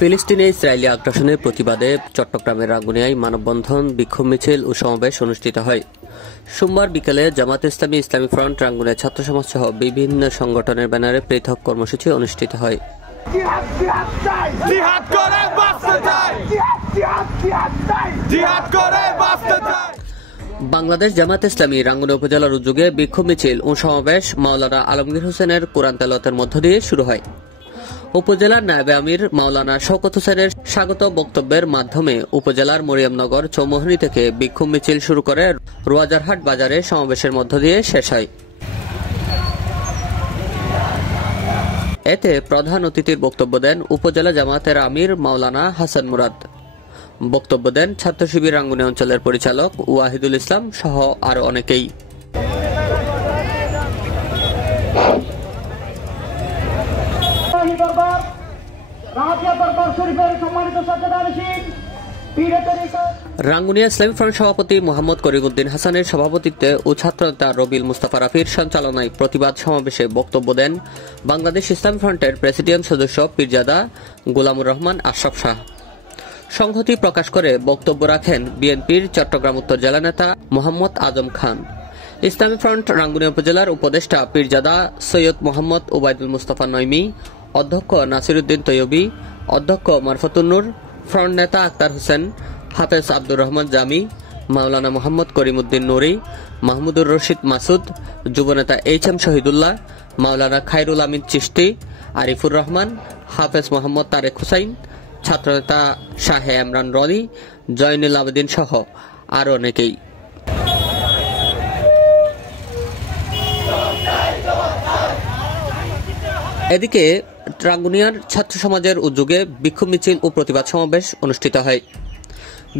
ফিলিস্তিনে ইসরায়েলি আগ্রাসনের প্রতিবাদে চট্টগ্রামের রাঙ্গুনিয়ায় মানববন্ধন, বিক্ষোভ মিছিল ও সমাবেশ অনুষ্ঠিত হয়। সোমবার বিকেলে জামাত ইসলামী, ইসলামী ফ্রন্ট, রাঙ্গুনিয়া ছাত্র সমাজ সহ বিভিন্ন সংগঠনের ব্যানারে পৃথক কর্মসূচি অনুষ্ঠিত হয়। বাংলাদেশ জামাত ইসলামী রাঙ্গুনিয়া উপজেলার উদ্যোগে বিক্ষোভ মিছিল ও সমাবেশ মাওলানা আলমগীর হোসেনের কোরআন তেলাওয়াতের মধ্য দিয়ে শুরু হয়। উপজেলার নায়েবে আমির মাওলানা শওকত হোসেনের স্বাগত বক্তব্যের মাধ্যমে উপজেলার মরিয়মনগর চৌমুহনী থেকে বিক্ষোভ মিছিল শুরু করে রোয়াজারহাট বাজারে সমাবেশের মধ্য দিয়ে শেষ হয়। এতে প্রধান অতিথির বক্তব্য দেন উপজেলা জামাতের আমির মাওলানা হাসান মুরাদ। বক্তব্য দেন ছাত্র শিবির রাঙ্গুনিয়া অঞ্চলের পরিচালক ওয়াহিদুল ইসলাম সহ আরো অনেকেই। রাঙ্গুনিয়া ইসলামী ফ্রন্ট সভাপতি মোহাম্মদ করিমউদ্দিন হাসানের সভাপতিত্বে ও ছাত্রনেতা রবিল মুস্তাফা রাফির সঞ্চালনায় প্রতিবাদ সমাবেশে বক্তব্য দেন বাংলাদেশ ইসলামী ফ্রন্টের প্রেসিডিয়াম সদস্য পীরজাদা গোলামুর রহমান আশরাফ শাহ। সংহতি প্রকাশ করে বক্তব্য রাখেন বিএনপির চট্টগ্রাম উত্তর জেলা নেতা মোহাম্মদ আজম খান। ইসলামী ফ্রন্ট রাঙ্গুনিয়া উপজেলার উপদেষ্টা পীরজাদা সৈয়দ মোহাম্মদ ওবায়দুল মুস্তাফা নইমি, অধ্যক্ষ নাসিরউদ্দিন তৈয়বী, অধ্যক্ষ মারফতুন্নুর, ফ্রন্ট নেতা আক্তার হোসেন, হাফেজ আব্দুর রহমান জামি, মাওলানা মোহাম্মদ করিমউদ্দিন নুরি, মাহমুদুর রশিদ মাসুদ, যুবনেতা এইচ.এম. শহীদুল্লাহ, মাওলানা খায়রুল আমিন চিশতি, আরিফুর রহমান, হাফেজ মোহাম্মদ তারেক হুসাইন, ছাত্রনেতা শাহে ইমরান রনি, জয়নুল আবেদিন সহ আরো অনেকেই। এদিকে রাঙ্গুনিয়ার ছাত্র সমাজের উদ্যোগে বিক্ষোভ মিছিল ও প্রতিবাদ সমাবেশ অনুষ্ঠিত হয়।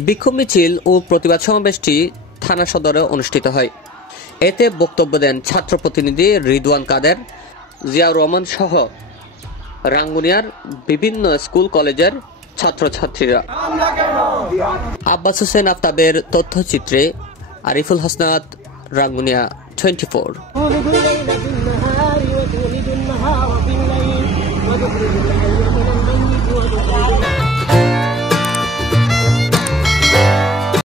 বিক্ষোভ মিছিল ও প্রতিবাদ সমাবেশটি থানা সদরে অনুষ্ঠিত হয়। এতে বক্তব্য দেন ছাত্র প্রতিনিধি রিদওয়ান কাদের, জিয়াউর রহমান সহ রাঙ্গুনিয়ার বিভিন্ন স্কুল কলেজের ছাত্রছাত্রীরা। আব্বাস হোসেন আফতাবের তথ্যচিত্রে আরিফুল হাসনাত, রাঙ্গুনিয়া 24।